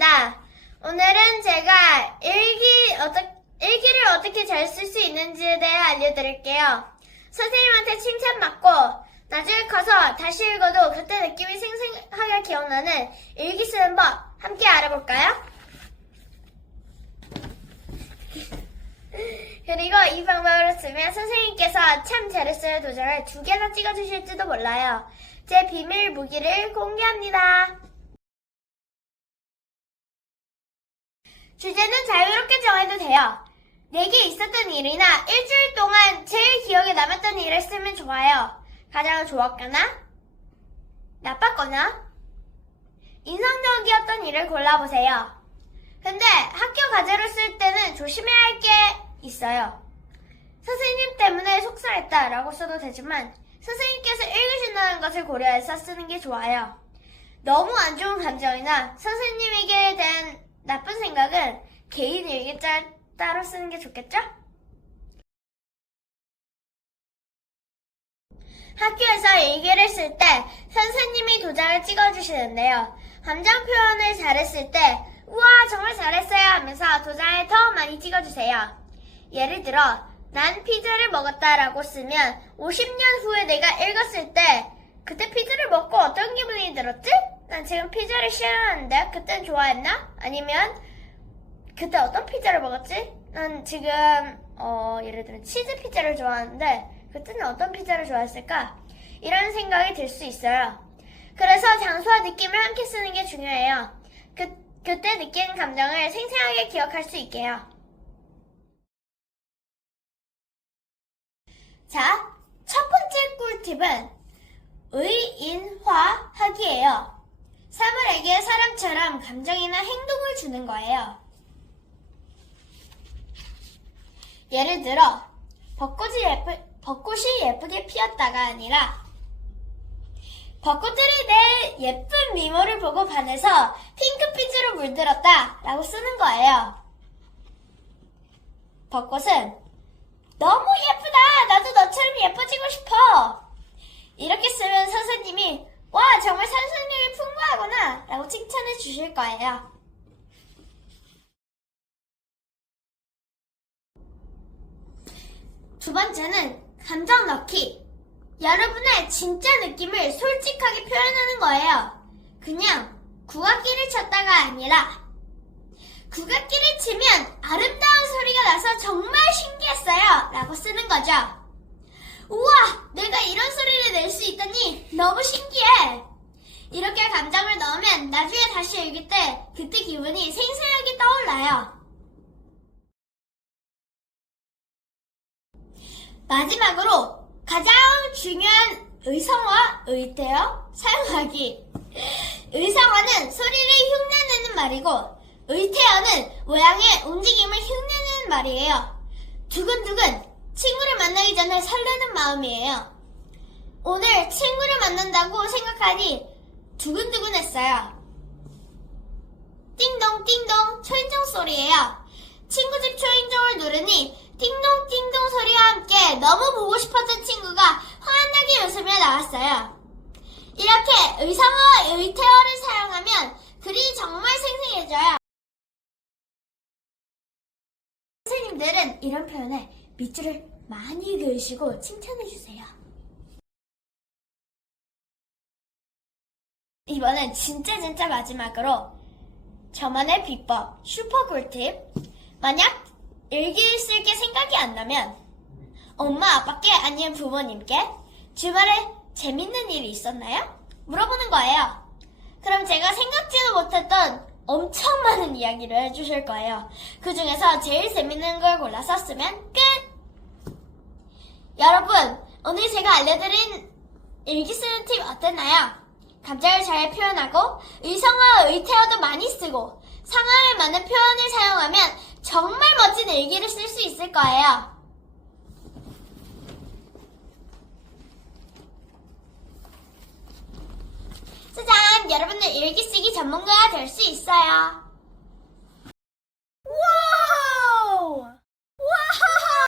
오늘은 제가 일기 어떠, 일기를 어떻게 잘 쓸 수 있는지에 대해 알려드릴게요. 선생님한테 칭찬받고 나중에 커서 다시 읽어도 그때 느낌이 생생하게 기억나는 일기 쓰는 법 함께 알아볼까요? 그리고 이 방법으로 쓰면 선생님께서 참 잘했어요 도장을 두 개나 찍어주실지도 몰라요. 제 비밀 무기를 공개합니다. 주제는 자유롭게 정해도 돼요. 내게 있었던 일이나 일주일 동안 제일 기억에 남았던 일을 쓰면 좋아요. 가장 좋았거나, 나빴거나, 인상적이었던 일을 골라보세요. 근데 학교 과제로 쓸 때는 조심해야 할 게 있어요. 선생님 때문에 속상했다 라고 써도 되지만 선생님께서 읽으신다는 것을 고려해서 쓰는 게 좋아요. 너무 안 좋은 감정이나 선생님에게 대한 나쁜 생각은 개인 일기장 따로 쓰는 게 좋겠죠? 학교에서 일기를 쓸 때 선생님이 도장을 찍어주시는데요. 감정 표현을 잘했을 때 우와 정말 잘했어요 하면서 도장을 더 많이 찍어주세요. 예를 들어 난 피자를 먹었다라고 쓰면 50년 후에 내가 읽었을 때 그때 피자를 먹고 어떤 기분이 들었지? 난 지금 피자를 싫어하는데 그땐 좋아했나? 아니면 그때 어떤 피자를 먹었지? 난 지금 어, 예를 들어 치즈 피자를 좋아하는데 그때는 어떤 피자를 좋아했을까? 이런 생각이 들 수 있어요. 그래서 장소와 느낌을 함께 쓰는 게 중요해요. 그, 그때 느낀 감정을 생생하게 기억할 수 있게 요. 자, 첫 번째 꿀팁은 의인화하기예요. 사물에게 사람처럼 감정이나 행동을 주는 거예요. 예를 들어 벚꽃이, 예쁘, 벚꽃이 예쁘게 피었다가 아니라 벚꽃들이 내 예쁜 미모를 보고 반해서 핑크빛으로 물들었다 라고 쓰는 거예요. 벚꽃은 너무 예쁘다! 나도 너처럼 예뻐지고 싶어! 이렇게 쓰면 선생님이 와 정말 상상력이 풍부하구나 라고 칭찬해 주실 거예요. 두 번째는 감정 넣기. 여러분의 진짜 느낌을 솔직하게 표현하는 거예요. 그냥 국악기를 쳤다가 아니라 국악기를 치면 아름다운 소리가 나서 정말 신기했어요. 라고 쓰는 거죠. 소리를 낼수 있다니 너무 신기해! 이렇게 감정을 넣으면 나중에 다시 읽을 때 그때 기분이 생생하게 떠올라요. 마지막으로 가장 중요한 의성어, 의태어 사용하기. 의성어는 소리를 흉내내는 말이고 의태어는 모양의 움직임을 흉내내는 말이에요. 두근두근 친구를 만나기 전에 설레는 마음이에요. 오늘 친구를 만난다고 생각하니 두근두근했어요. 띵동 띵동 초인종 소리예요. 친구 집 초인종을 누르니 띵동 띵동 소리와 함께 너무 보고 싶었던 친구가 환하게 웃으며 나왔어요. 이렇게 의성어, 의태어를 사용하면 글이 정말 생생해져요. 선생님들은 이런 표현에 밑줄을 많이 그으시고 칭찬해주세요. 이번엔 진짜 진짜 마지막으로 저만의 비법 슈퍼 꿀팁 만약 일기를 쓸게 생각이 안 나면 엄마 아빠께 아니면 부모님께 주말에 재밌는 일이 있었나요? 물어보는 거예요. 그럼 제가 생각지도 못했던 엄청 많은 이야기를 해주실 거예요. 그 중에서 제일 재밌는 걸 골라서 쓰면 끝! 여러분, 오늘 제가 알려드린 일기 쓰는 팁 어땠나요? 감정을 잘 표현하고 의성어와 의태어도 많이 쓰고 상황에 맞는 표현을 사용하면 정말 멋진 일기를 쓸 수 있을 거예요. 짜잔! 여러분들 일기 쓰기 전문가가 될 수 있어요.